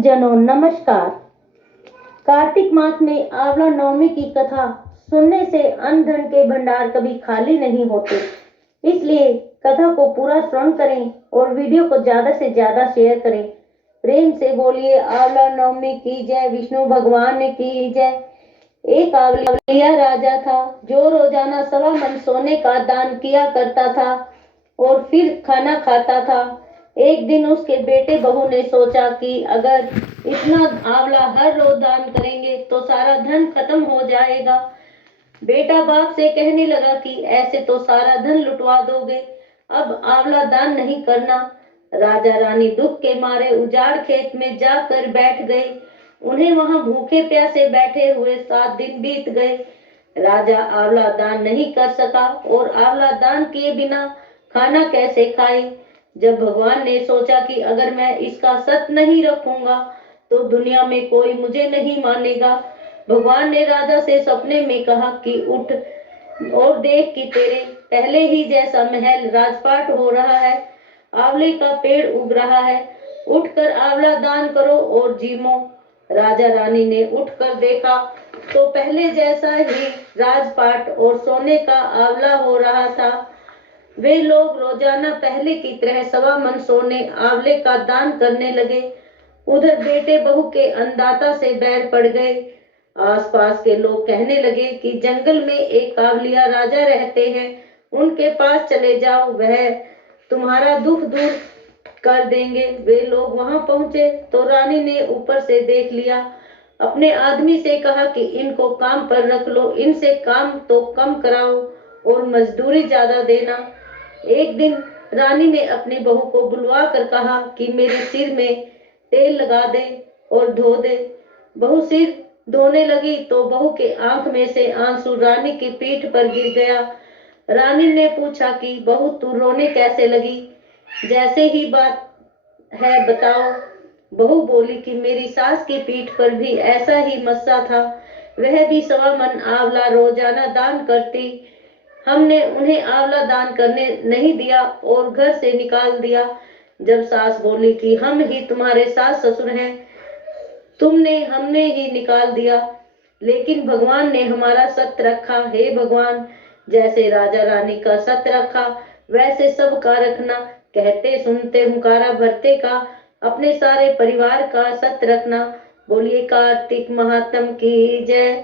भक्तजनों नमस्कार। कार्तिक मास में आंवला नवमी की कथा सुनने से अन्न धन के भंडार कभी खाली नहीं होते। इसलिए कथा को पूरा श्रवण करें और वीडियो को ज्यादा से ज्यादा शेयर करें। प्रेम से बोलिए आंवला नवमी की जय, विष्णु भगवान की जय। एक आंवलिया राजा था जो रोजाना 1.25 मन सोने का दान किया करता था और फिर खाना खाता था। एक दिन उसके बेटे बहू ने सोचा कि अगर इतना आंवला हर रोज दान करेंगे तो सारा धन खत्म हो जाएगा। बेटा बाप से कहने लगा कि ऐसे तो सारा धन लुटवा दोगे, अब आंवला दान नहीं करना। राजा रानी दुख के मारे उजाड़ खेत में जाकर बैठ गए। उन्हें वहां भूखे प्यासे बैठे हुए 7 दिन बीत गए। राजा आंवला दान नहीं कर सका और आंवला दान किए बिना खाना कैसे खाए। जब भगवान ने सोचा कि अगर मैं इसका सत नहीं रखूंगा तो दुनिया में कोई मुझे नहीं मानेगा, भगवान ने राजा से सपने में कहा कि उठ और देख कि तेरे पहले ही जैसा महल राजपाट हो रहा है, आंवले का पेड़ उग रहा है, उठकर आंवला दान करो और जीवो। राजा रानी ने उठकर देखा तो पहले जैसा ही राजपाट और सोने का आंवला हो रहा था। वे लोग रोजाना पहले की तरह 1.25 मन सोने आंवले का दान करने लगे। उधर बेटे बहू के अन्नदाता से बैर पड़ गए। आसपास के लोग कहने लगे कि जंगल में एक आंवलिया राजा रहते हैं, उनके पास चले जाओ, वह तुम्हारा दुख दूर कर देंगे। वे लोग वहां पहुंचे तो रानी ने ऊपर से देख लिया। अपने आदमी से कहा कि इनको काम पर रख लो, इनसे काम तो कम कराओ और मजदूरी ज्यादा देना। एक दिन रानी ने अपनी बहू को बुलवा कर कहा कि मेरे सिर में तेल लगा दे और धो दे। बहू सिर धोने लगी तो बहू के आंख में से आंसू रानी की पीठ पर गिर गया। रानी ने पूछा कि बहू तू रोने कैसे लगी, जैसे ही बात है बताओ। बहू बोली कि मेरी सास की पीठ पर भी ऐसा ही मस्सा था, वह भी 1.25 मन आंवला रोजाना दान करती, हमने उन्हें आंवला दान करने नहीं दिया और घर से निकाल दिया। जब सास बोली कि हम ही तुम्हारे सास ससुर हैं, तुमने हमने ही निकाल दिया, लेकिन भगवान ने हमारा सत्य रखा। हे भगवान, जैसे राजा रानी का सत्य रखा वैसे सबका रखना। कहते सुनते हुंकारा भरते का अपने सारे परिवार का सत्य रखना। बोलिए कार्तिक महात्म की जय।